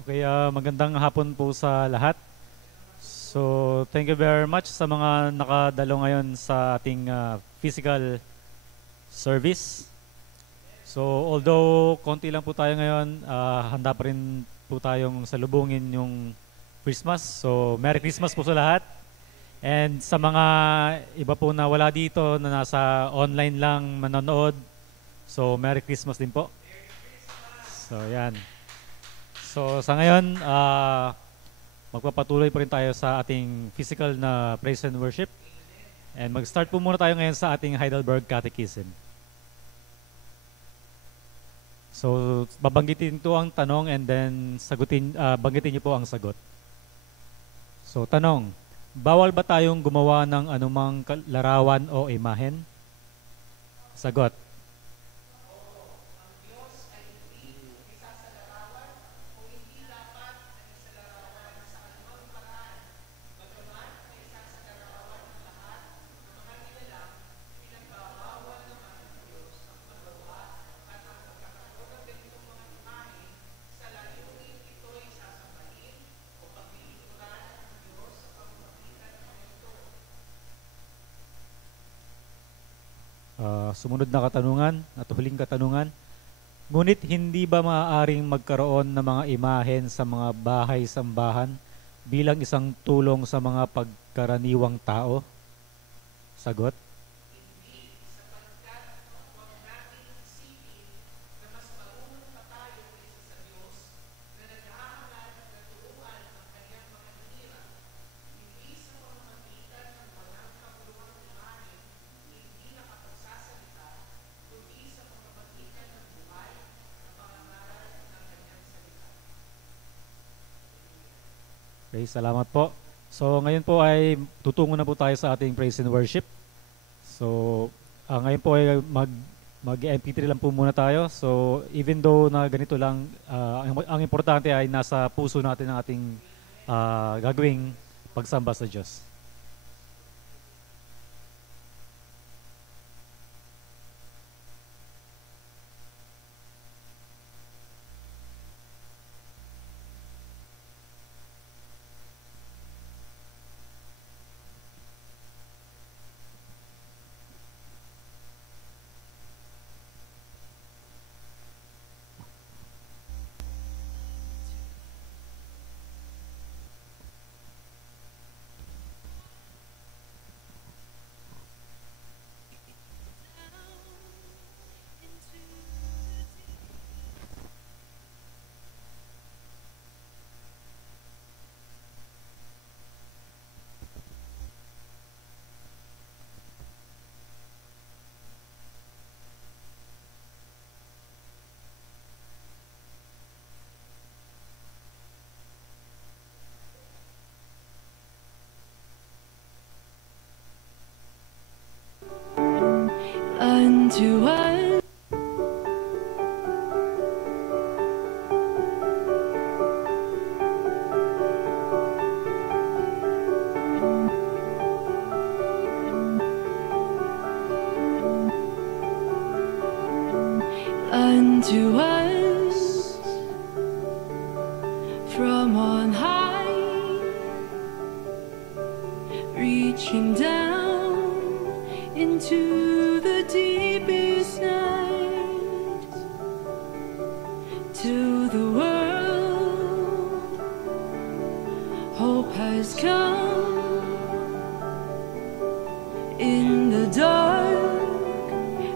Okay, magandang hapon po sa lahat. So, thank you very much sa mga nakadalo ngayon sa ating physical service. So, although konti lang po tayo ngayon, handa pa rin po tayong salubungin yung Christmas. So, Merry Christmas po sa lahat. And sa mga iba po na wala dito, na nasa online lang manonood, so Merry Christmas din po. So, yan. So, sa ngayon, magpapatuloy pa rin tayo sa ating physical na praise and worship. And mag-start po muna tayo ngayon sa ating Heidelberg Catechism. So, babanggitin ito ang tanong and then banggitin niyo po ang sagot. So, tanong, bawal ba tayong gumawa ng anumang larawan o imahen? Sagot. Sumunod na katanungan at huling katanungan. Ngunit hindi ba maaaring magkaroon ng mga imahen sa mga bahay-sambahan bilang isang tulong sa mga pagkaraniwang tao? Sagot. Okay, salamat po. So ngayon po ay tutungo na po tayo sa ating praise and worship. So ngayon po ay mag-MP3 lang po muna tayo. So even though na ganito lang, ang importante ay nasa puso natin ang ating gagawing pagsamba sa Diyos. Unto us unto us from on high, reaching down into the deepest night, to the world hope has come. In the dark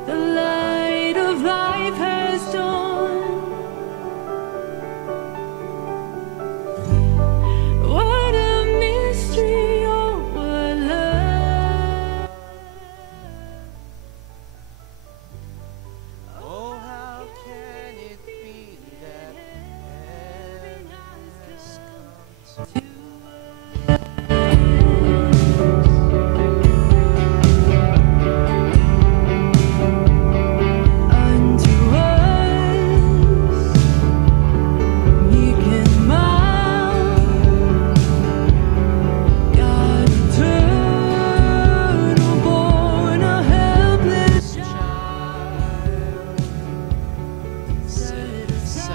the light of life has dawned. What a mystery, oh what love. Oh, how can it be that heaven has come to Unto us, meek and mild, God eternal, born a helpless child, set aside?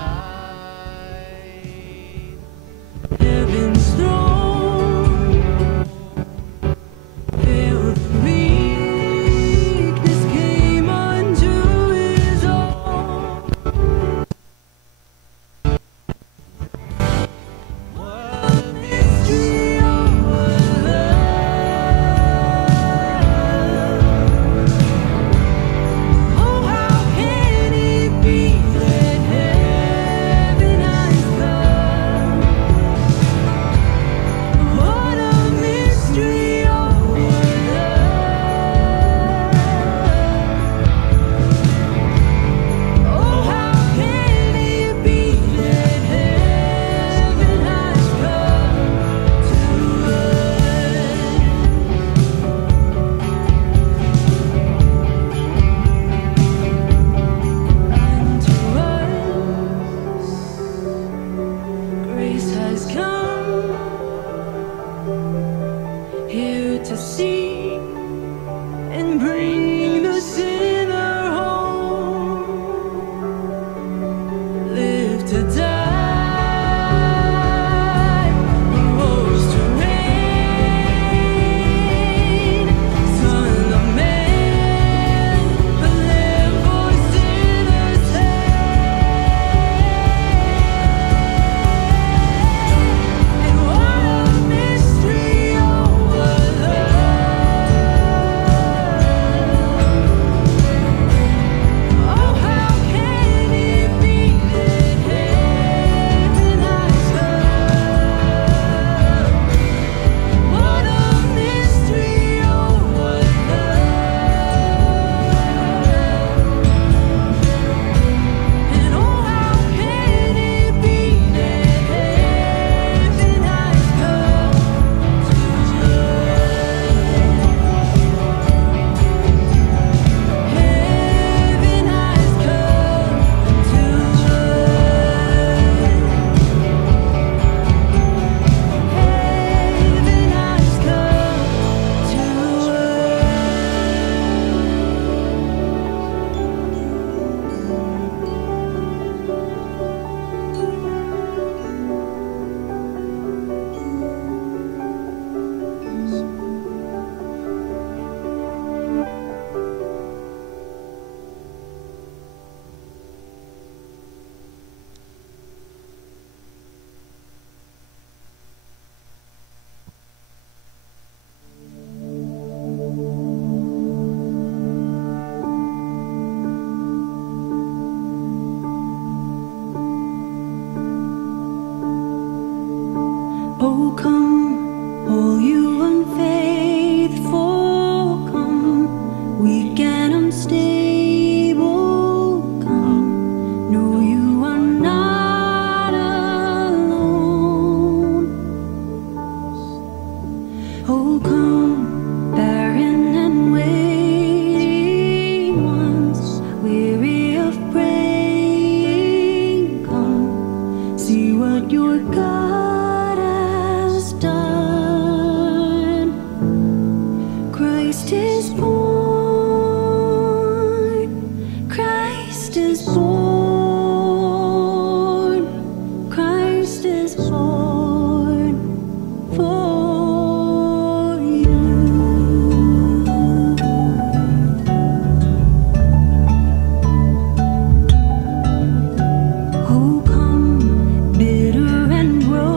to die. He rose to reign, Son of Man, a lamb for sinners and what a mystery, oh, what oh, how can it be that heaven has come? What a mystery, oh, what and oh, how can it be that heaven has come to Heaven has come to Heaven has Oh, come, all you unfaithful, come, weak and unstable, come. No, you are not alone. Oh, come, barren and waiting ones, weary of praying, come, see what your God has done. Christ is born. Christ is born. Christ is born for you. Oh, come, bitter and broken.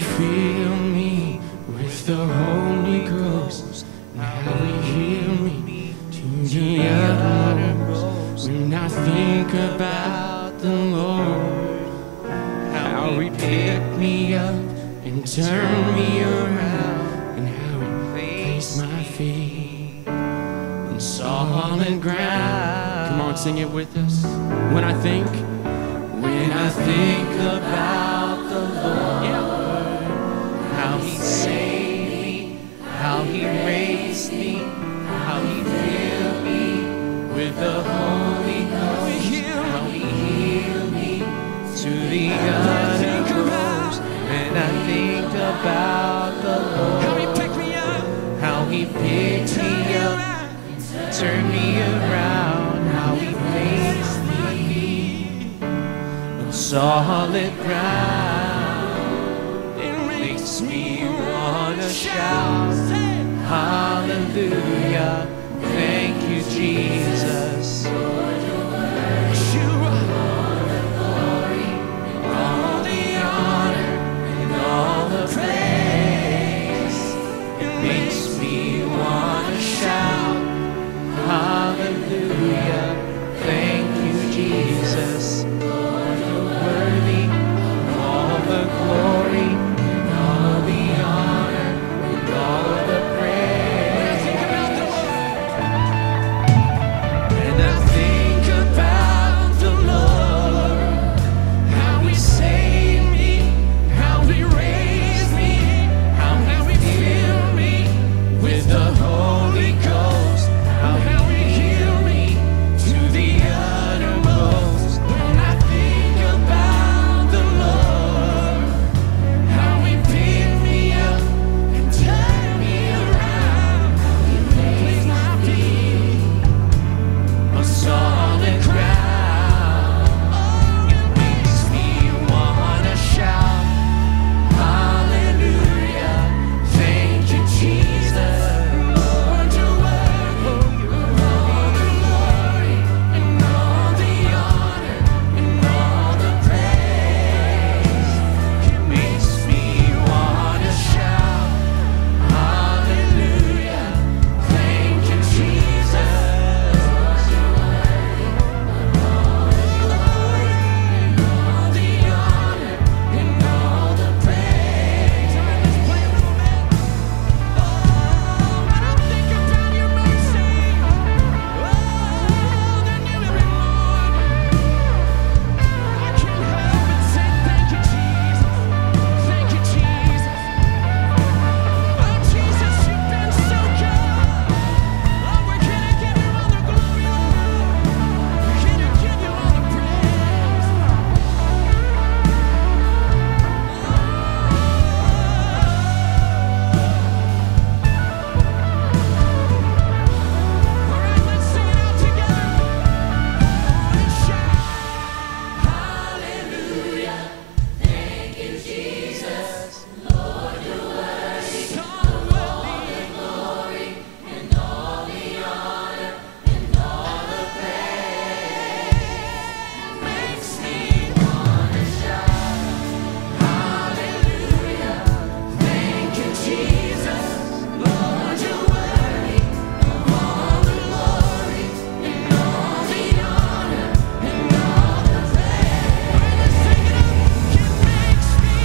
fill me with the Holy Ghost. And how He heal me to the uttermost. When I think about the Lord, how He picked me up and turned me around, and how He placed my feet on solid ground. Come on, sing it with us. When I think about the Lord, how He saved me, how He raised me, how He filled me with the Holy Ghost, how He healed me to the uttermost. When I think about the Lord, how He picked me up, turned me around, how He placed me on solid ground. It makes me wanna shout, hallelujah, thank you, Jesus. All the honor and all the praise. It makes me wanna shout, hallelujah, thank you, Jesus. Lord, you're worthy of all the glory and all the honor and all the praise. And I think about the Lord, how He saved me, how He raised me, how He filled me with the Holy Ghost, how He healed me to the uttermost. When I think about the Lord, how He picked me up and turned me around, how He placed my feet on solid ground. It makes me wanna shout, hallelujah, thank you, Jesus. Lord, you're worthy of all the glory and all the honor and all the praise. It makes me wanna shout, hallelujah, thank you, Jesus. Lord, you're worthy of all the glory and all the honor and all the praise. All right, let's play a little bit. Oh, when I think about your mercy, oh, then you every morning, I can't help but say thank you, Jesus. Thank you, Jesus. Oh, Jesus, you've been so good. Oh, we're gonna give you all the glory, Lord. We're gonna give you all the praise. All right, let's sing it out together. And shout, hallelujah, thank you, Jesus. Lord, you're worthy, so worthy. All the glory and all the honor and all the praise. Makes me wanna shout, hallelujah, thank you, Jesus. Lord, you're worthy of all the glory and all the honor and all the praise. Let's sing it up. It makes me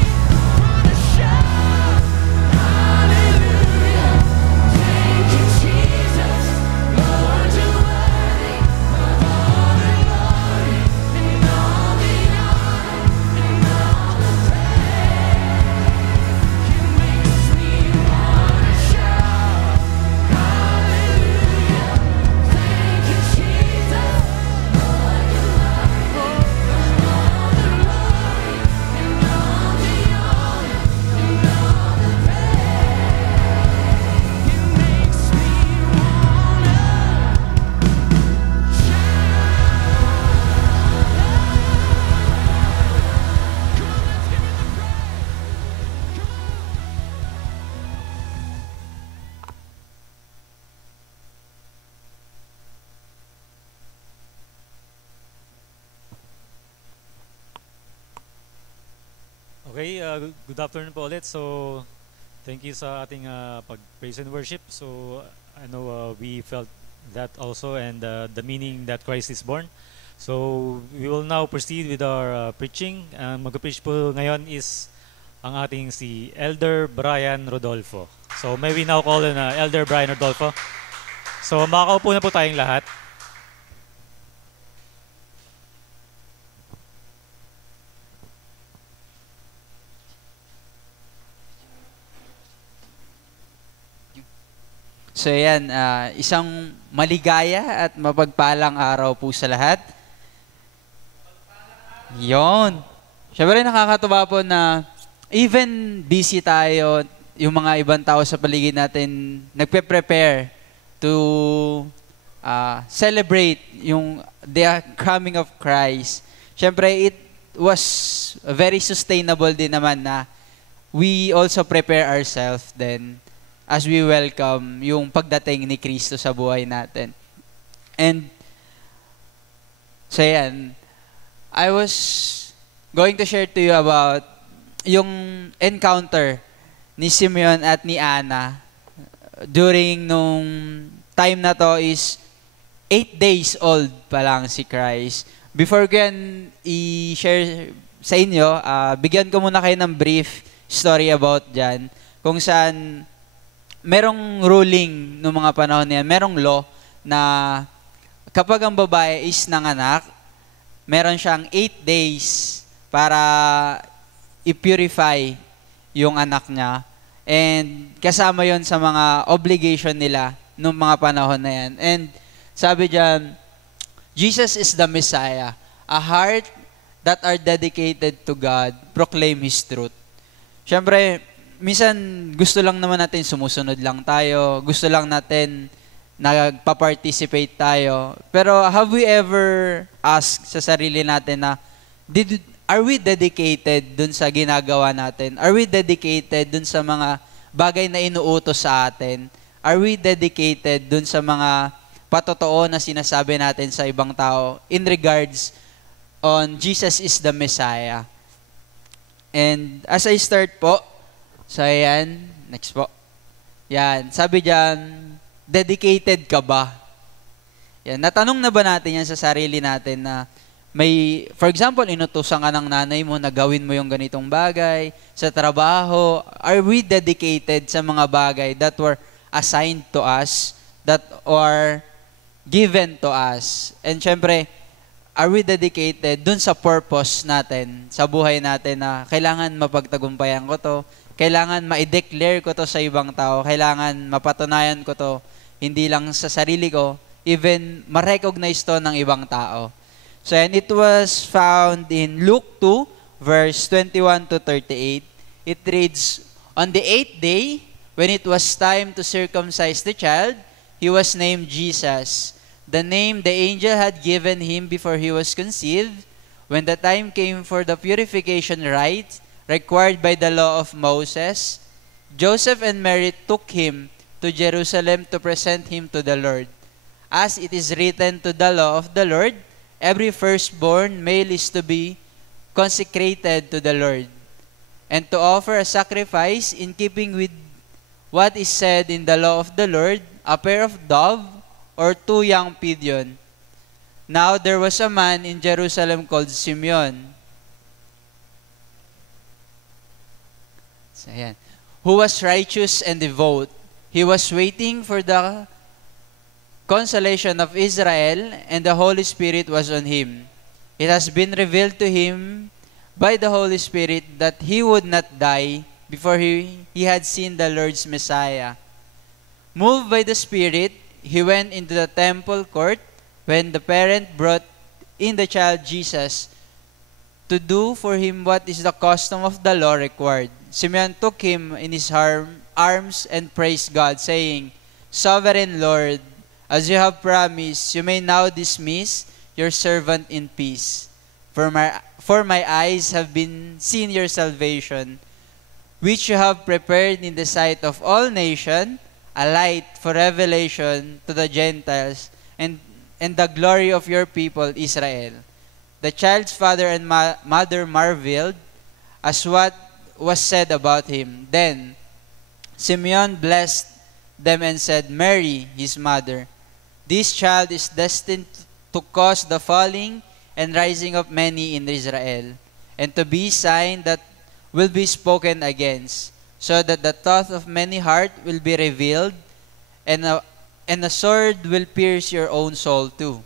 Okay, good afternoon po ulit. So, thank you sa ating pag-praise and worship. So, I know we felt that also and the meaning that Christ is born. So, we will now proceed with our preaching. Ang mag-preach po ngayon is ang ating si Elder Brian Rodolfo. So, may we now call on Elder Brian Rodolfo. So, makakaupo na po tayong lahat. So yan, isang maligaya at mapagpalang araw po sa lahat. Yon. Siyempre nakakatuwa po na even busy tayo, yung mga ibang tao sa paligid natin nagpe-prepare to celebrate yung the coming of Christ. Siyempre it was very sustainable din naman na we also prepare ourselves then as we welcome yung pagdating ni Kristo sa buhay natin. And so yan, I was going to share to you about yung encounter ni Simeon at ni Anna during nung time na to is 8 days old pa lang si Christ. Before ko yan i-share sa inyo, bigyan ko muna kayo ng brief story about dyan kung saan merong ruling noong mga panahon niyan, merong law na kapag ang babae is nanganak, meron siyang 8 days para i-purify yung anak niya. And kasama yon sa mga obligation nila noong mga panahon na yan. And sabi diyan, Jesus is the Messiah. A heart that are dedicated to God, proclaim His truth. Siyempre, minsan gusto lang naman natin sumusunod lang tayo, gusto lang natin nagpa-participate tayo. Pero have we ever asked sa sarili natin na are we dedicated dun sa ginagawa natin? Are we dedicated dun sa mga bagay na inuutos sa atin? Are we dedicated dun sa mga patotoo na sinasabi natin sa ibang tao in regards on Jesus is the Messiah? And as I start po, so, ayan. Next po. Yan. Sabi diyan, dedicated ka ba? Yan. Natanong na ba natin yan sa sarili natin na may, for example, inutusan ka ng nanay mo na gawin mo yung ganitong bagay sa trabaho. Are we dedicated sa mga bagay that were assigned to us, that are given to us? And syempre, are we dedicated dun sa purpose natin, sa buhay natin na kailangan mapagtagumpayan ko to, kailangan ma-declare ko to sa ibang tao. Kailangan mapatunayan ko to hindi lang sa sarili ko, even ma-recognize to ng ibang tao. So, and it was found in Luke 2, verse 21 to 38. It reads, on the 8th day, when it was time to circumcise the child, he was named Jesus, the name the angel had given him before he was conceived. When the time came for the purification rite, required by the law of Moses, Joseph and Mary took him to Jerusalem to present him to the Lord. As it is written to the law of the Lord, every firstborn male is to be consecrated to the Lord, and to offer a sacrifice in keeping with what is said in the law of the Lord, a pair of dove or 2 young pigeon. Now there was a man in Jerusalem called Simeon, ayan, who was righteous and devout. He was waiting for the consolation of Israel, and the Holy Spirit was on him. It has been revealed to him by the Holy Spirit that he would not die before he had seen the Lord's Messiah. Moved by the Spirit, he went into the temple court when the parent brought in the child Jesus to do for him what is the custom of the law required. Simeon took him in his arms and praised God, saying, Sovereign Lord, as you have promised, you may now dismiss your servant in peace. For my eyes have been seen your salvation, which you have prepared in the sight of all nations, a light for revelation to the Gentiles, and the glory of your people Israel. The child's father and mother marveled as what was said about him. Then Simeon blessed them and said, Mary, his mother, this child is destined to cause the falling and rising of many in Israel, and to be a sign that will be spoken against, so that the thought of many heart will be revealed, and a sword will pierce your own soul too.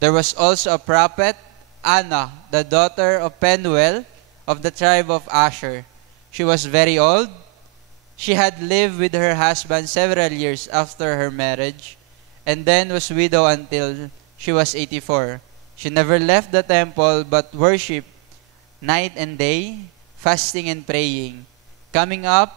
There was also a prophet, Anna, the daughter of Penuel, of the tribe of Asher. She was very old. She had lived with her husband several years after her marriage, and then was widow until she was 84. She never left the temple but worshipped night and day, fasting and praying. Coming up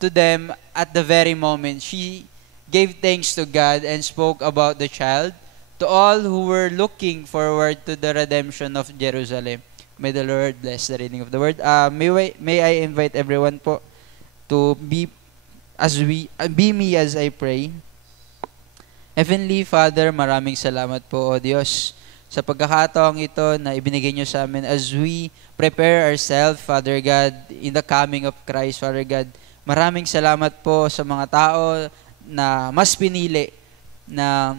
to them at the very moment, she gave thanks to God and spoke about the child to all who were looking forward to the redemption of Jerusalem. May the Lord bless the reading of the word. May I invite everyone po to be me as I pray. Heavenly Father, maraming salamat po, O Diyos, sa pagkakataong ito na ibinigay nyo sa amin as we prepare ourselves, Father God, in the coming of Christ, Father God. Maraming salamat po sa mga tao na mas pinili na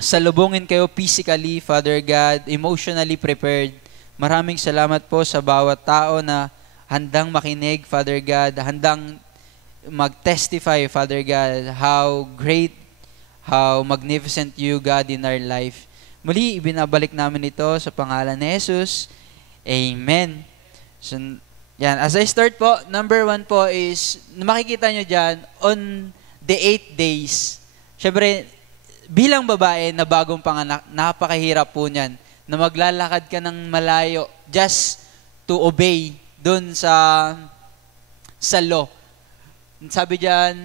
salubungin kayo physically, Father God, emotionally prepared. Maraming salamat po sa bawat tao na handang makinig, Father God, handang mag-testify, Father God, how great, how magnificent you, God, in our life. Muli, ibinabalik namin ito sa pangalan ni Jesus. Amen. So, yan. As I start po, number 1 po is, makikita nyo dyan, on the 8 days. Siyempre, bilang babae na bagong panganak, napakahirap po niyan, na maglalakad ka ng malayo just to obey dun sa law. Sabi dyan,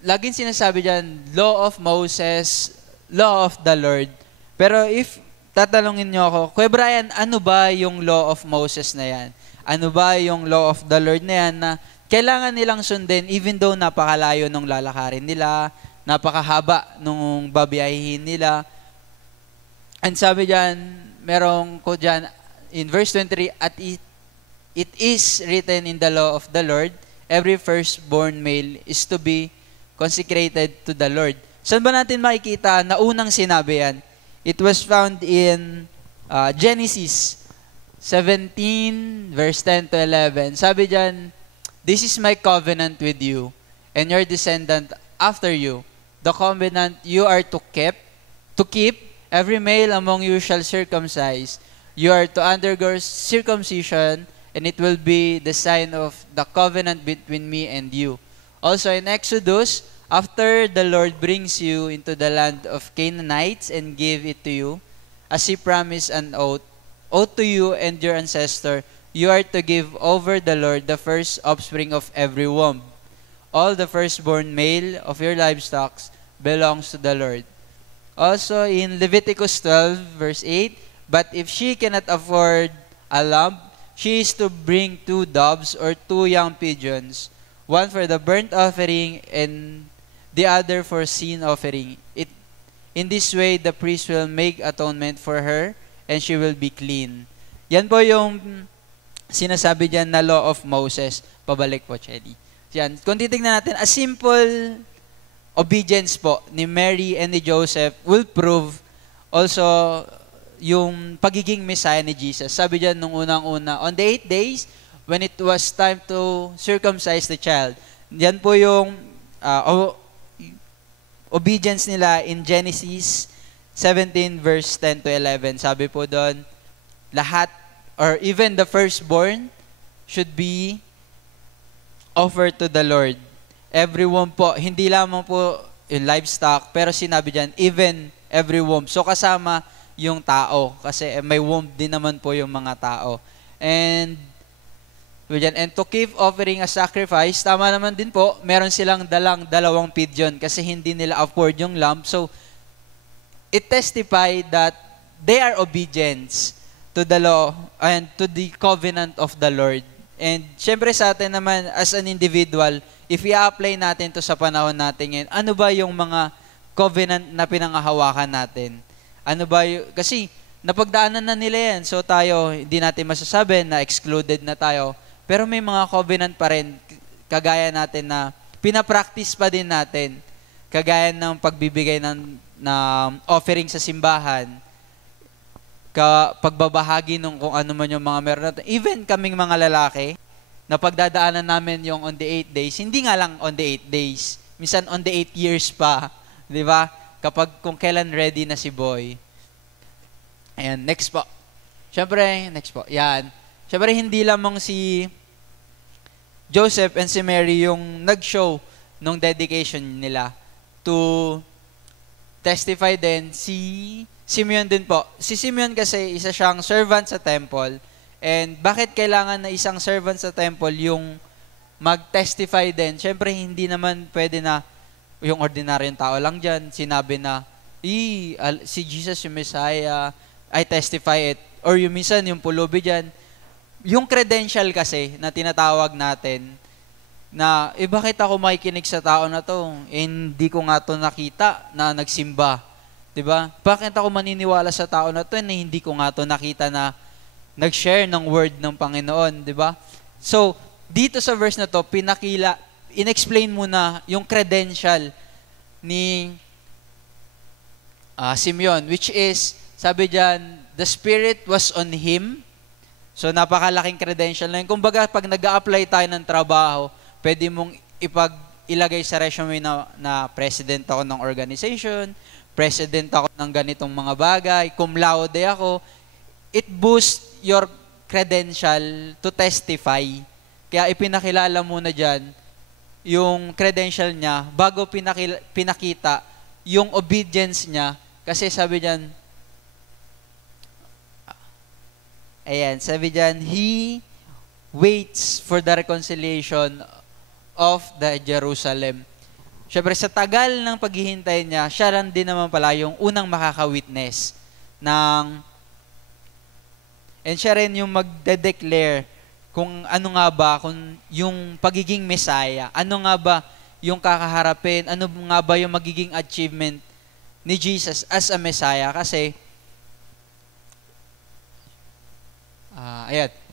laging sinasabi dyan, law of Moses, law of the Lord. Pero if tatanungin nyo ako, Kuya Brian, ano ba yung law of Moses na yan? Ano ba yung law of the Lord na yan na kailangan nilang sundin even though napakalayo nung lalakarin nila, napakahaba nung babiyahin nila. And sabi dyan, merong ko dyan, in verse 23, at it is written in the law of the Lord, every firstborn male is to be consecrated to the Lord. Saan ba natin makikita na unang sinabi yan? It was found in Genesis 17, verse 10 to 11. Sabi dyan, this is my covenant with you and your descendant after you. The covenant you are to keep, every male among you shall circumcise. You are to undergo circumcision, and it will be the sign of the covenant between me and you. Also in Exodus, after the Lord brings you into the land of Canaanites and give it to you, as He promised an oath to you and your ancestor, you are to give over the Lord the first offspring of every womb. All the firstborn male of your livestock belongs to the Lord. Also in Leviticus 12, verse 8, but if she cannot afford a lamb, she is to bring 2 doves or 2 young pigeons, one for the burnt offering and the other for sin offering. In this way, the priest will make atonement for her and she will be clean. Yan po yung sinasabi dyan na law of Moses. Pabalik po, Chelly. Yan. Kung titignan natin, a simple obedience po ni Mary and ni Joseph will prove also yung pagiging Messiah ni Jesus. Sabi dyan nung unang-una, on the 8 days, when it was time to circumcise the child, yan po yung obedience nila in Genesis 17 verse 10 to 11. Sabi po doon, lahat or even the firstborn should be offered to the Lord. Everyone po, hindi lamang po yung livestock, pero sinabi diyan even every womb. So kasama yung tao kasi may womb din naman po yung mga tao. And to keep offering a sacrifice, tama naman din po, meron silang dalang 2 pigeon kasi hindi nila afford yung lamb. So, it testified that they are obedient to the law and to the covenant of the Lord. And syempre sa atin naman, as an individual, if i-apply natin to sa panahon natin ngayon, ano ba yung mga covenant na pinangahawakan natin? Ano ba kasi napagdaanan na nila yan. So tayo, hindi natin masasabi na excluded na tayo. Pero may mga covenant pa rin, kagaya natin na pinapractice pa din natin. Kagaya ng pagbibigay ng offering sa simbahan, pagbabahagi ng kung ano man yung mga meron natin. Even kaming mga lalaki, na pagdadaanan namin yung on the 8 days, hindi nga lang on the 8 days, minsan on the 8 years pa, di ba? Kung kailan ready na si boy. Ayan, next po. Siyempre, next po. Yan. Siyempre, hindi lamang si Joseph and si Mary yung nag-show nung dedication nila to testify din. Si Simeon din po. Si Simeon kasi isa siyang servant sa temple. And bakit kailangan na isang servant sa temple yung mag-testify din? Siyempre, hindi naman pwede na yung ordinaryong tao lang dyan, sinabi na, si Jesus yung Messiah, I testify it. Or yung minsan, yung pulubi dyan. Yung credential kasi na tinatawag natin, na, bakit ako makikinig sa tao na to? Hindi ko nga to nakita na nagsimba. Diba? Bakit ako maniniwala sa tao na to na hindi ko nga to nakita na nag-share ng word ng Panginoon, di ba? So, dito sa verse na to, in-explain muna yung credential ni Simeon, which is, sabi dyan, the Spirit was on him. So, napakalaking credential na yun. Kumbaga, pag nag-a-apply tayo ng trabaho, pwede mong ilagay sa resume na president ako ng organization, president ako ng ganitong mga bagay, cum laude ako. It boosts your credential to testify. Kaya ipinakilala muna dyan yung credential niya bago pinakita yung obedience niya. Kasi sabi dyan, sabi dyan, he waits for the reconciliation of the Jerusalem. Siyempre, sa tagal ng paghihintay niya, siya lang din naman pala yung unang makaka-witness ng and siya rin yung magde-declare kung ano nga ba, kung yung pagiging Messiah, ano nga ba yung kakaharapin, ano nga ba yung magiging achievement ni Jesus as a Messiah. Kasi,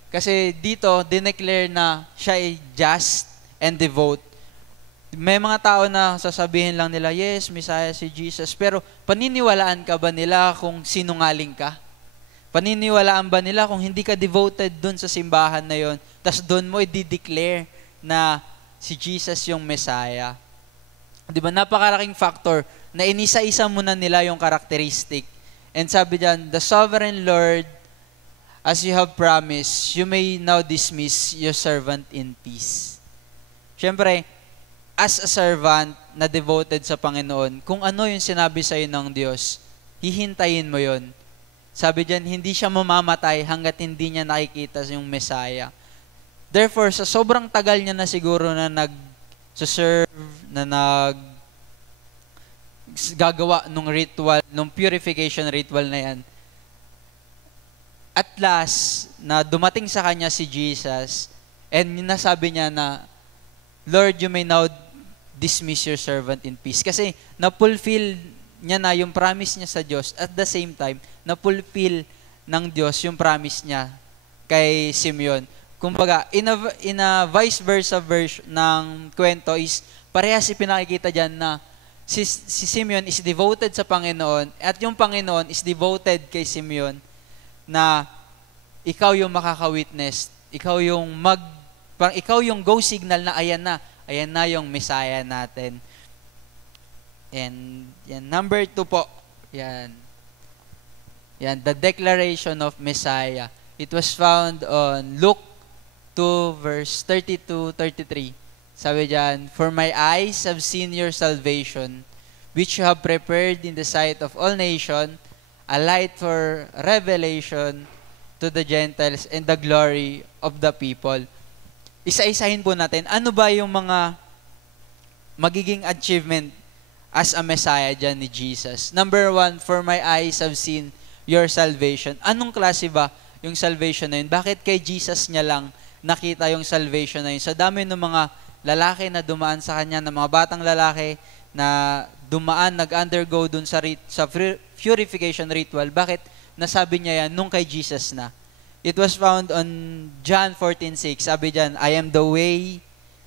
kasi dito, dineclare na siya ay just and devout. May mga tao na sasabihin lang nila, yes, Messiah si Jesus, pero paniniwalaan ka ba nila kung sinungaling ka? Paniniwalaan ba nila kung hindi ka devoted dun sa simbahan na yon, tas dun mo i-declare na si Jesus yung Messiah? Di ba, napakalaking factor na inisa-isa muna nila yung characteristic. And sabi dyan, the sovereign Lord, as you have promised, you may now dismiss your servant in peace. Siyempre, as a servant na devoted sa Panginoon, kung ano yung sinabi sa'yo ng Diyos, hihintayin mo yon. Sabi dyan, hindi siya mamamatay hanggat hindi niya nakikita yung Messiah. Therefore, sa sobrang tagal niya na siguro na nag-serve, na gagawa nung ritual, nung purification ritual na yan, at last, na dumating sa kanya si Jesus, and nasabi niya na, Lord, you may now dismiss your servant in peace. Kasi na-fulfill niya na yung promise niya sa Diyos. At the same time, na-fulfill ng Diyos yung promise niya kay Simeon. Kumbaga, in a vice versa version ng kwento is, parehas ipinakikita dyan na si Simeon is devoted sa Panginoon at yung Panginoon is devoted kay Simeon na ikaw yung makaka-witness, ikaw yung go signal na ayan na yung Messiah natin. And yan, number 2 po. Yan, the declaration of Messiah. It was found on Luke 2 verse 32-33. Sabi diyan, for my eyes have seen your salvation, which you have prepared in the sight of all nations, a light for revelation to the Gentiles and the glory of the people. Isa-isahin po natin, ano ba yung mga magiging achievement as a Messiah dyan ni Jesus? Number 1, for my eyes have seen your salvation. Anong klase ba yung salvation na yun? Bakit kay Jesus niya lang nakita yung salvation na yun? Sa dami ng mga lalaki na dumaan sa kanya, ng mga batang lalaki na dumaan, nag-undergo dun sa purification ritual, bakit nasabi niya yan nung kay Jesus na? It was found on John 14:6. Sabi diyan, I am the way,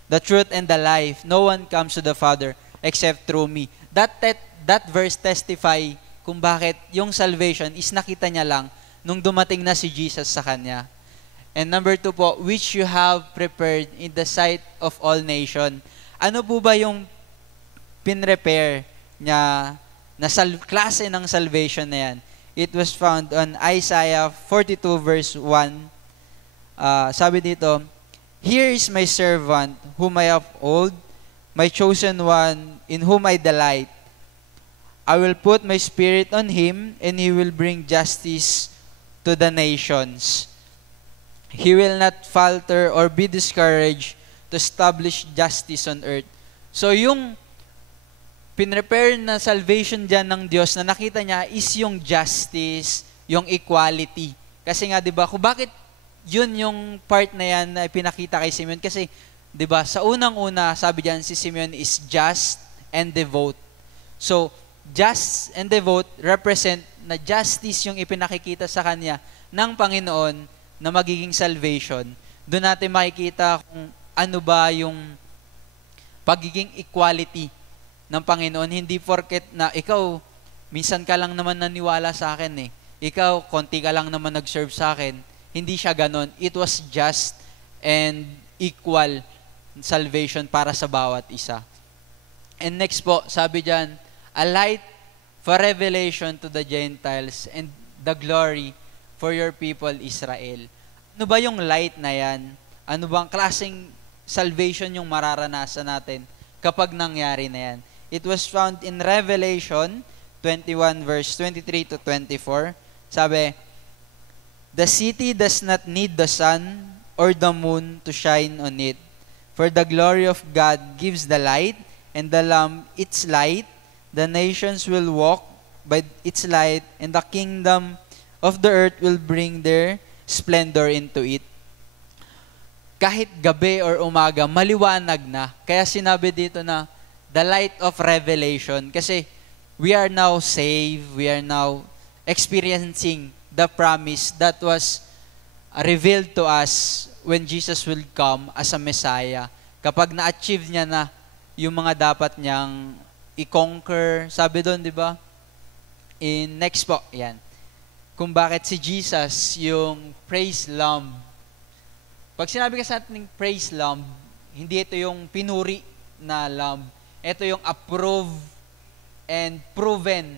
the truth, and the life. No one comes to the Father except through me. That verse testify kung bakit yung salvation is nakita niya lang nung dumating na si Jesus sa kanya. And number 2 po, which you have prepared in the sight of all nation. Ano po ba yung pinrepare niya na klase ng salvation na yan? It was found on Isaiah 42 verse 1. Sabi dito, here is my servant whom I uphold, my chosen one in whom I delight. I will put my spirit on him, and he will bring justice to the nations. He will not falter or be discouraged to establish justice on earth. So yung pinrepare na salvation dyan ng Diyos na nakita niya is yung justice, yung equality. Kasi nga, di ba, kung bakit yun yung part na yan na pinakita kay Simeon? Kasi, di ba, sa unang-una, sabi dyan, si Simeon is just and devout. So, just and devout represent na justice yung ipinakikita sa kanya ng Panginoon na magiging salvation. Doon natin makikita kung ano ba yung pagiging equality ng Panginoon. Hindi porket na ikaw, minsan ka lang naman naniwala sa akin eh. Ikaw, konti ka lang naman nag-serve sa akin. Hindi siya ganon. It was just and equal salvation para sa bawat isa. And next po, sabi dyan, a light for revelation to the Gentiles and the glory for your people Israel. Ano ba yung light na yan? Ano bang klaseng salvation yung mararanasan natin kapag nangyari na yan? It was found in Revelation 21 verse 23 to 24. Sabi, the city does not need the sun or the moon to shine on it, for the glory of God gives the light, and the Lamb its light. The nations will walk by its light, and the kingdom of the earth will bring their splendor into it. Kahit gabi or umaga, maliwanag na. Kaya sinabi dito na the light of revelation. Kasi we are now saved, we are now experiencing the promise that was revealed to us when Jesus will come as a Messiah. Kapag na-achieve niya na yung mga dapat niyang i-conquer. Sabi doon, di ba? In next po, yan. Kung bakit si Jesus yung praise lamb. Pag sinabi ka sa ating praise lamb, hindi ito yung pinuri na lamb. Ito yung approved and proven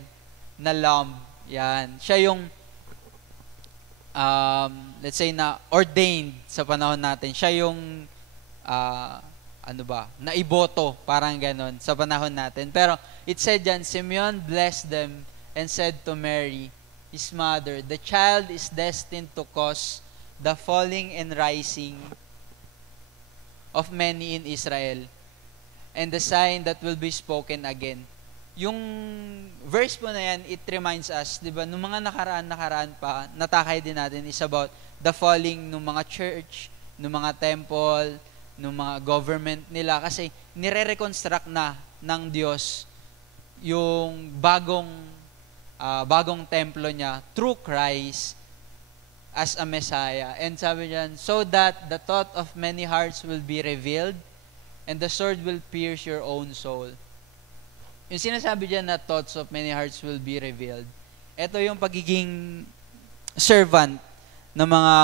na lamb. Yan. Siya yung let's say na ordained sa panahon natin. Siya yung naiboto, parang ganon, sa panahon natin. Pero it said dyan, Simeon blessed them and said to Mary, his mother, the child is destined to cause the falling and rising of many in Israel, and the sign that will be spoken again. Yung verse po na yan, it reminds us, di ba, nung mga nakaraan pa, natakay din natin is about the falling ng mga church, ng mga temple, ng mga government nila, kasi nire-reconstruct na ng Diyos yung bagong templo niya through Christ as a Messiah. And sabi niyan, so that the thought of many hearts will be revealed and the sword will pierce your own soul. Yung sinasabi diyan na thoughts of many hearts will be revealed, ito yung pagiging servant ng mga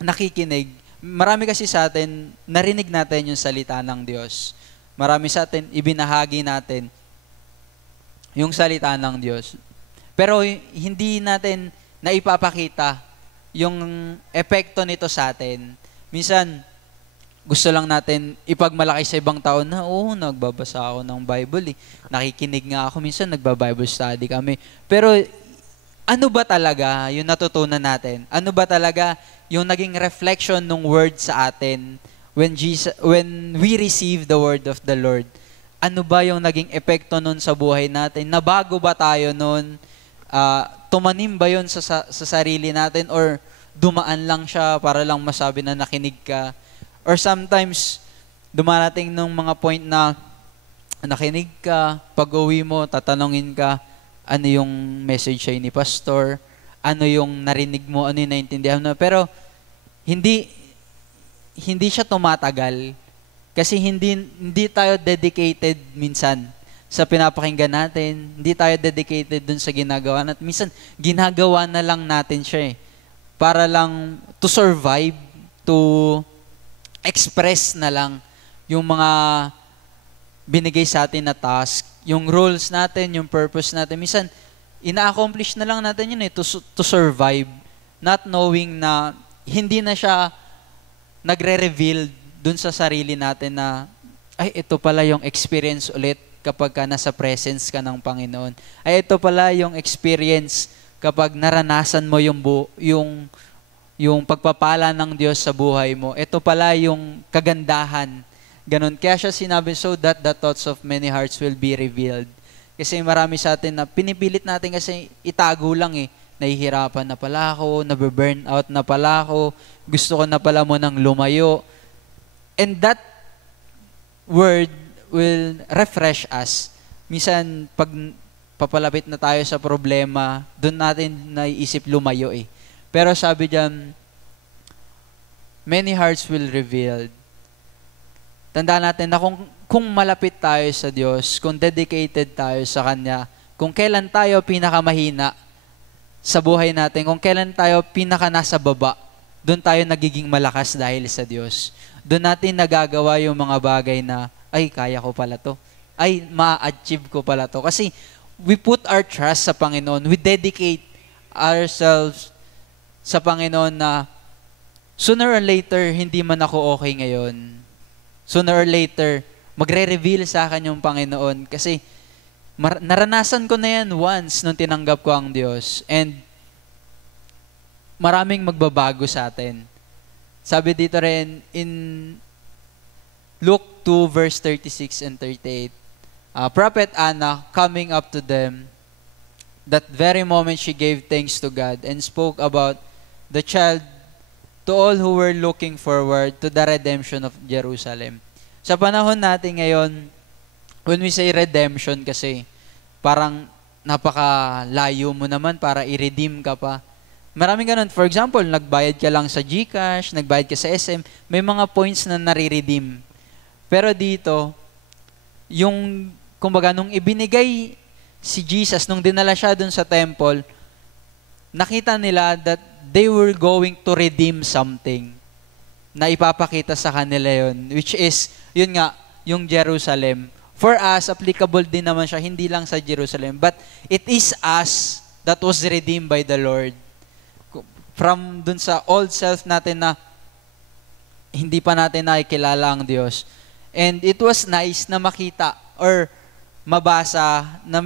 nakikinig. Marami kasi sa atin, narinig natin yung salita ng Diyos. Marami sa atin, ibinahagi natin yung salita ng Diyos. Pero hindi natin naipapakita yung epekto nito sa atin. Minsan, gusto lang natin ipagmalaki sa ibang tao na, nagbabasa ako ng Bible. Nakikinig nga ako. Minsan, nagba-Bible study kami. Pero, ano ba talaga yung natutunan natin? Ano ba talaga yung naging reflection ng word sa atin when we receive the word of the Lord? Ano ba yung naging epekto nun sa buhay natin? Nabago ba tayo nun? Tumanim ba yun sa sarili natin? Or dumaan lang siya para lang masabi na nakinig ka? Or sometimes, dumarating nung mga point na nakinig ka, pag-uwi mo, tatanungin ka, ano yung message sa'yo ni pastor? ano yung narinig mo, ano yung naintindihan mo. Pero hindi siya tumatagal kasi hindi tayo dedicated minsan sa pinapakinggan natin. Hindi tayo dedicated dun sa ginagawa natin. Minsan, ginagawa na lang natin siya para lang to survive, to express na lang yung mga binigay sa atin na task, yung roles natin, yung purpose natin. Minsan, ina-accomplish na lang natin yun to survive, not knowing na hindi na siya nagre-reveal dun sa sarili natin na, ay, ito pala yung experience ulit kapag ka nasa presence ka ng Panginoon. Ay, ito pala yung experience kapag naranasan mo yung pagpapala ng Diyos sa buhay mo. Ito pala yung kagandahan. Ganon. Kaya siya sinabi, so that the thoughts of many hearts will be revealed. Kasi marami sa atin na pinipilit natin kasi itago lang Nahihirapan na pala ako, nabe-burn out na pala ako, gusto ko na pala mo nang lumayo. And that word will refresh us. Minsan, pag papalapit na tayo sa problema, doon natin naiisip lumayo Pero sabi diyan, many hearts will revealed. Tandaan natin na kung malapit tayo sa Diyos, kung dedicated tayo sa Kanya, kung kailan tayo pinakamahina sa buhay natin, kung kailan tayo pinaka nasa baba, doon tayo nagiging malakas dahil sa Diyos. Doon natin nagagawa yung mga bagay na, ay, kaya ko pala to. Ay, ma-achieve ko pala to. Kasi we put our trust sa Panginoon. We dedicate ourselves sa Panginoon na sooner or later, hindi man ako okay ngayon. Sooner or later, magre-reveal sa akin yung Panginoon. Kasi naranasan ko na yan once nung tinanggap ko ang Diyos. And maraming magbabago sa atin. Sabi dito rin in Luke 2 verse 36 and 38, Prophet Anna coming up to them, that very moment she gave thanks to God and spoke about the child to all who were looking forward to the redemption of Jerusalem. Sa panahon natin ngayon, when we say redemption kasi, parang napakalayo mo naman para i-redeem ka pa. Maraming ganun. For example, nagbayad ka lang sa GCash, nagbayad ka sa SM, may mga points na nare-redeem. Pero dito, kumbaga, nung ibinigay si Jesus, nung dinala siya dun sa temple, nakita nila that they were going to redeem something na ipapakita sa kanila yun, which is, yun nga, yung Jerusalem. For us, applicable din naman siya, hindi lang sa Jerusalem, but it is us that was redeemed by the Lord. From dun sa old self natin na hindi pa natin nakikilala ang Diyos. And it was nice na makita or mabasa na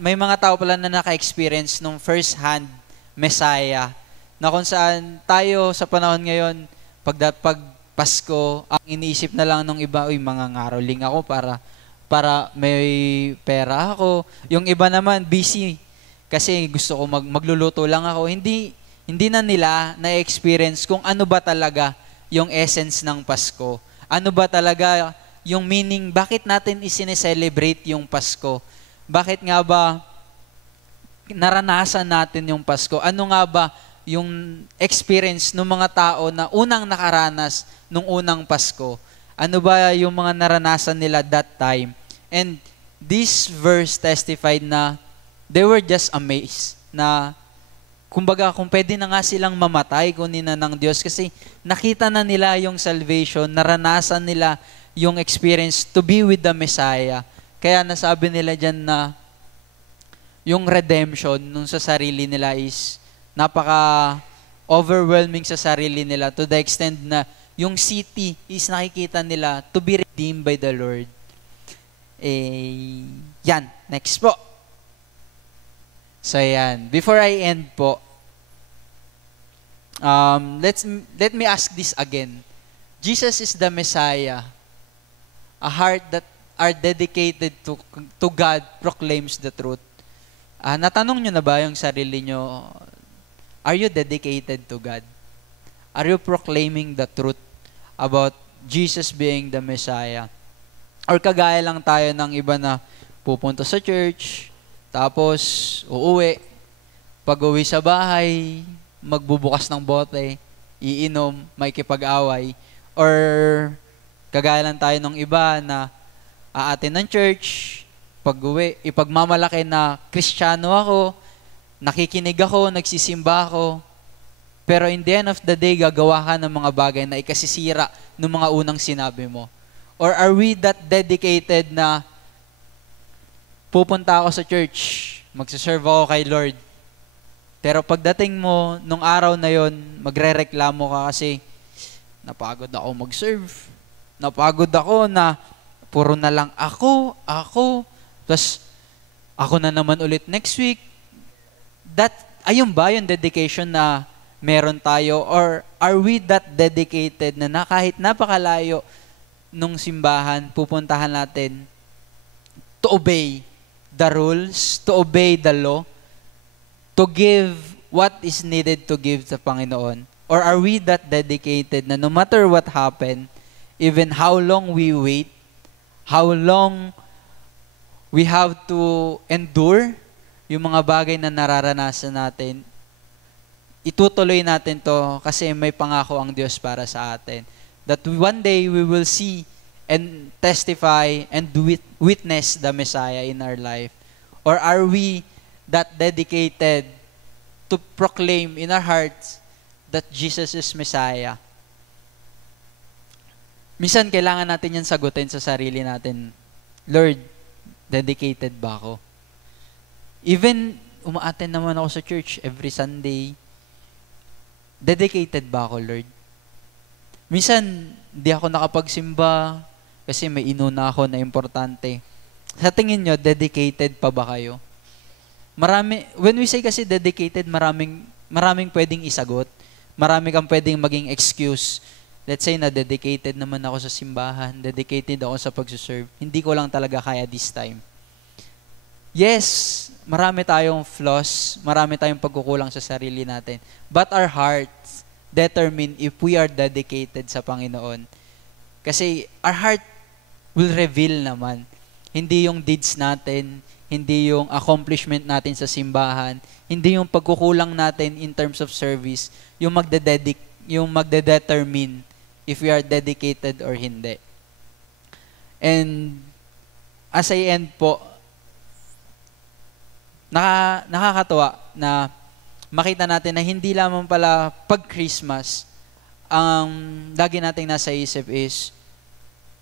may mga tao pala na naka-experience nung first-hand Messiah, na kung saan tayo sa panahon ngayon, pag Pasko, ang iniisip na lang ng iba, mga ngaroling ako para may pera ako. Yung iba naman, busy kasi gusto ko magluluto lang ako. Hindi na nila na-experience kung ano ba talaga yung essence ng Pasko. Ano ba talaga yung meaning, bakit natin isineselebrate yung Pasko? Bakit nga ba naranasan natin yung Pasko? Ano nga ba yung experience ng mga tao na unang nakaranas nung unang Pasko? Ano ba yung mga naranasan nila that time? And this verse testified na they were just amazed na kumbaga kung pwede na nga silang mamatay kunin na ng Diyos kasi nakita na nila yung salvation, naranasan nila yung experience to be with the Messiah. Kaya nasabi nila dyan na yung redemption nung sa sarili nila is napaka-overwhelming sa sarili nila to the extent na yung city is nakikita nila to be redeemed by the Lord. Yan. Next po. So, yan. Before I end po, let me ask this again. Jesus is the Messiah. A heart that are dedicated to God proclaims the truth. Natanong nyo na ba yung sarili nyo, are you dedicated to God? Are you proclaiming the truth about Jesus being the Messiah? Or kagaya lang tayo ng iba na pupunta sa church, tapos uuwi, Pag-uwi sa bahay, magbubukas ng bote, iinom, makikipag-away. Or kagaya lang tayo ng iba na aatin ng church, pag-uwi, ipagmamalaki na Kristiyano ako, nakikinig ako, nagsisimba ako, pero in the end of the day, gagawa ka ng mga bagay na ikasisira ng mga unang sinabi mo. Or are we that dedicated na pupunta ako sa church, magsiserve ako kay Lord, pero pagdating mo, nung araw na yon, magre-reklamo ka kasi napagod ako mag-serve. Napagod ako na puro na lang ako. Tapos ako na naman ulit next week. Ayun ba yung dedication na meron tayo? Or are we that dedicated na kahit napakalayo nung simbahan, pupuntahan natin to obey the rules, to obey the law, to give what is needed to give sa Panginoon? Or are we that dedicated na no matter what happened, even how long we wait, how long we have to endure yung mga bagay na nararanasan natin, itutuloy natin to kasi may pangako ang Diyos para sa atin. That one day we will see and testify and witness the Messiah in our life. Or are we that dedicated to proclaim in our hearts that Jesus is Messiah? Minsan kailangan natin yan sagutin sa sarili natin. Lord, dedicated ba ako? Even umaattend naman ako sa church every Sunday, dedicated ba ako, Lord? Minsan, di ako nakapagsimba kasi may inuna ako na importante. Sa tingin nyo, dedicated pa ba kayo? When we say kasi dedicated, maraming pwedeng isagot. Marami kang pwedeng maging excuse. Let's say na dedicated naman ako sa simbahan, dedicated ako sa pagsuserve. Hindi ko lang talaga kaya this time. Yes, marami tayong flaws, marami tayong pagkukulang sa sarili natin. But our hearts determine if we are dedicated sa Panginoon. Kasi our heart will reveal naman. Hindi yung deeds natin, hindi yung accomplishment natin sa simbahan, hindi yung pagkukulang natin in terms of service, yung magdedetermine if we are dedicated or hindi. And as I end po, nakakatuwa na makita natin na hindi lamang pala pag Christmas, ang lagi nating nasa isip is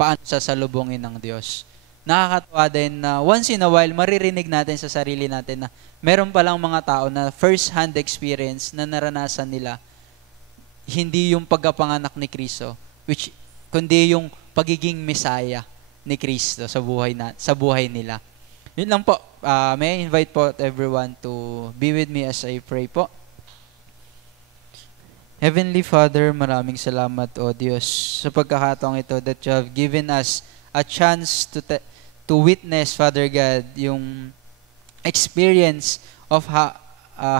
paano sasalubungin ng Diyos. Nakakatuwa din na once in a while, maririnig natin sa sarili natin na meron palang mga tao na first-hand experience na naranasan nila, hindi yung pagkapanganak ni Kristo, kundi yung pagiging Messiah ni Kristo sa buhay nila. Yun lang po. May I invite po everyone to be with me as I pray po. Heavenly Father, maraming salamat, O Diyos, sa pagkakataong ito that you have given us a chance to witness, Father God, yung experience of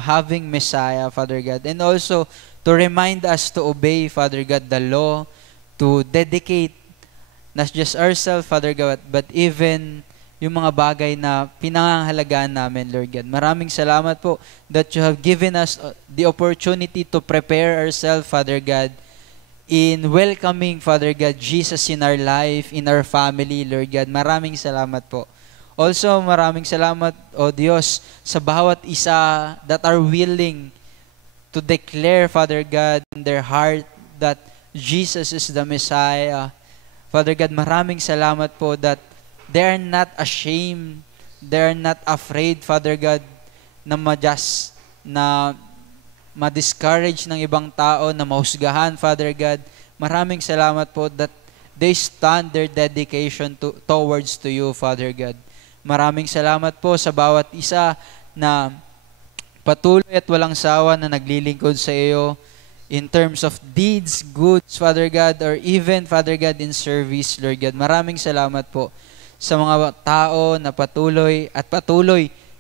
having Messiah, Father God, and also to remind us to obey, Father God, the law, to dedicate not just ourselves, Father God, but even yung mga bagay na pinangangahalagaan namin, Lord God. Maraming salamat po that you have given us the opportunity to prepare ourselves, Father God, in welcoming, Father God, Jesus in our life, in our family, Lord God. Maraming salamat po. Also, maraming salamat, O Diyos, sa bawat isa that are willing to declare, Father God, in their heart that Jesus is the Messiah. Father God, maraming salamat po that they are not ashamed, they are not afraid, Father God, na ma-discourage ng ibang tao, na mahusgahan, Father God. Maraming salamat po that they stand their dedication towards to you, Father God. Maraming salamat po sa bawat isa na patuloy at walang sawa na naglilingkod sa iyo in terms of deeds, goods, Father God, or even, Father God, in service, Lord God. Maraming salamat po sa mga tao na patuloy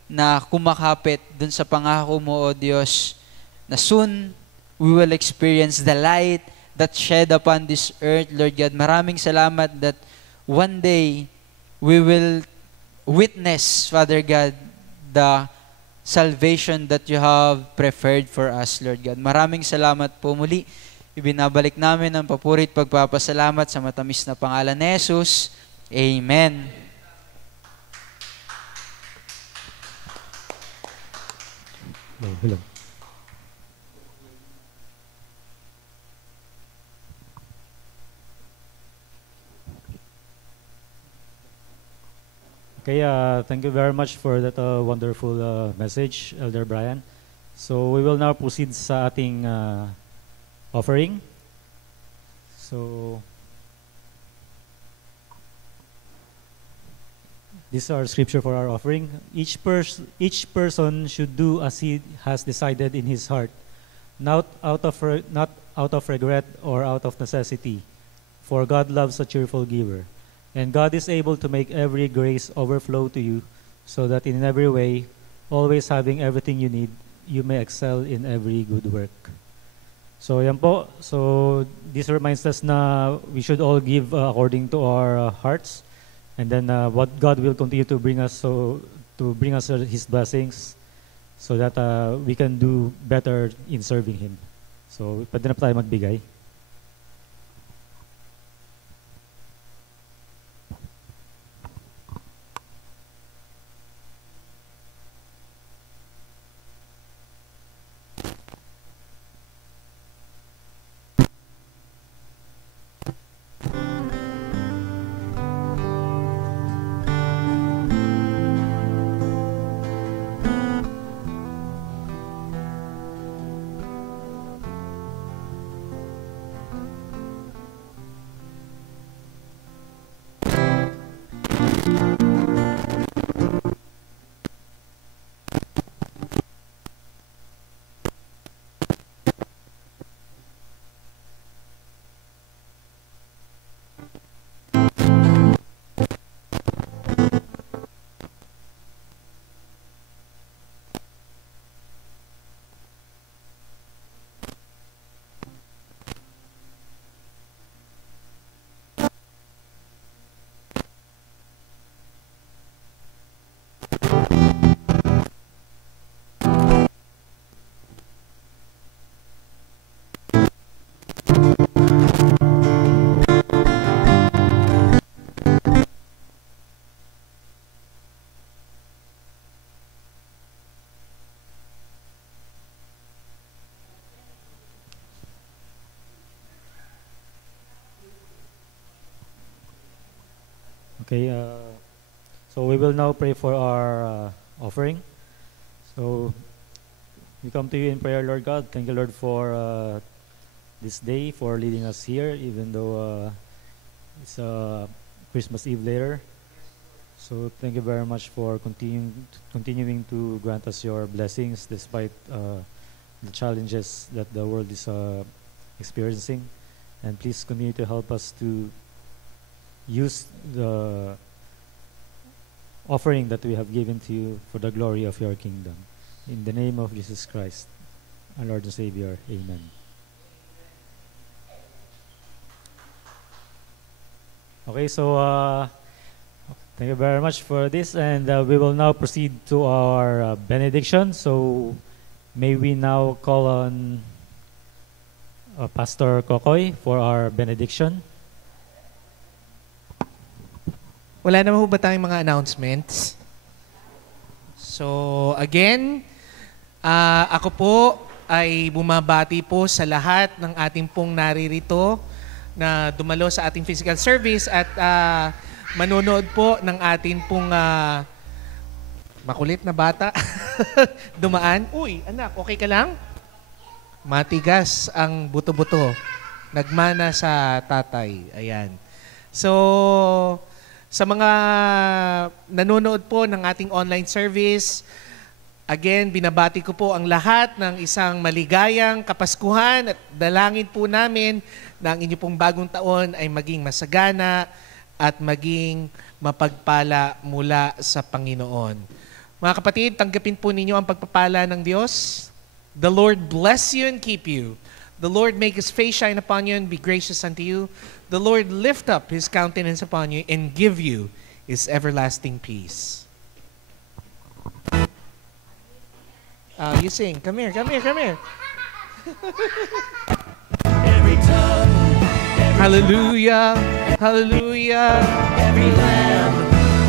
na kumakapit dun sa pangako mo, O Diyos, na soon we will experience the light that shed upon this earth, Lord God. Maraming salamat that one day we will witness, Father God, the salvation that you have prepared for us, Lord God. Maraming salamat po muli. Ibinabalik namin ang papurit pagpapasalamat sa matamis na pangalan ni Jesus. Amen. Hello. Okay, thank you very much for that wonderful message, Elder Brian. So we will now proceed sa ating offering. So this is our scripture for our offering. Each person should do as he has decided in his heart, not out of regret or out of necessity, for God loves a cheerful giver. And God is able to make every grace overflow to you, so that in every way, always having everything you need, you may excel in every good work. So yan po. So this reminds us na we should all give according to our hearts, and then what God will continue to bring us His blessings, so that we can do better in serving Him. So pwede na po tayo magbigay. Okay, so we will now pray for our offering. So we come to you in prayer, Lord God. Thank you, Lord, for this day, for leading us here, even though it's Christmas Eve later. So thank you very much for continuing to grant us your blessings despite the challenges that the world is experiencing. And please continue to help us to use the offering that we have given to you for the glory of your kingdom. In the name of Jesus Christ, our Lord and Savior. Amen. Okay, so thank you very much for this, and we will now proceed to our benediction. So may we now call on Pastor Kokoy for our benediction. Wala naman ba tayong mga announcements? So, again, ako po ay bumabati po sa lahat ng ating pong naririto na dumalo sa ating physical service at manonood po ng ating pong makulit na bata dumaan. Uy, anak, okay ka lang? Matigas ang buto-buto. Nagmana sa tatay. Ayan. So, sa mga nanonood po ng ating online service, again, binabati ko po ang lahat ng isang maligayang Kapaskuhan at dalangin po namin na ang inyong pong bagong taon ay maging masagana at maging mapagpala mula sa Panginoon. Mga kapatid, tanggapin po ninyo ang pagpapala ng Diyos. The Lord bless you and keep you. The Lord make His face shine upon you and be gracious unto you. The Lord lift up His countenance upon you and give you His everlasting peace. You sing. Come here. Every tongue, Hallelujah, hallelujah, every lamb,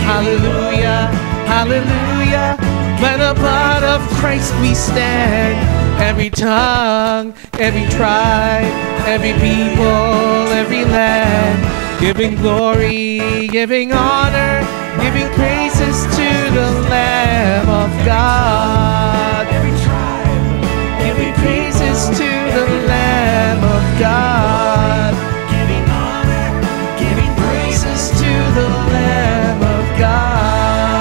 hallelujah, hallelujah. By the blood of Christ we stand. Every tongue, every tribe, every people, every land, giving glory, giving honor, giving praises to the Lamb of God. every tribe, Giving praises to the Lamb of God. giving honor, giving Praises to the Lamb of God.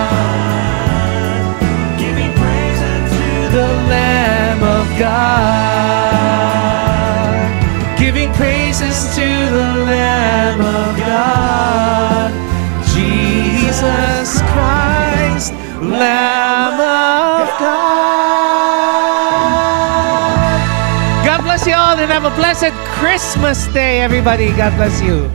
giving praise unto The Lamb of God. Giving praises to the Lamb of God. Jesus Christ, Lamb of God. God bless you all and have a blessed Christmas day, everybody. God bless you.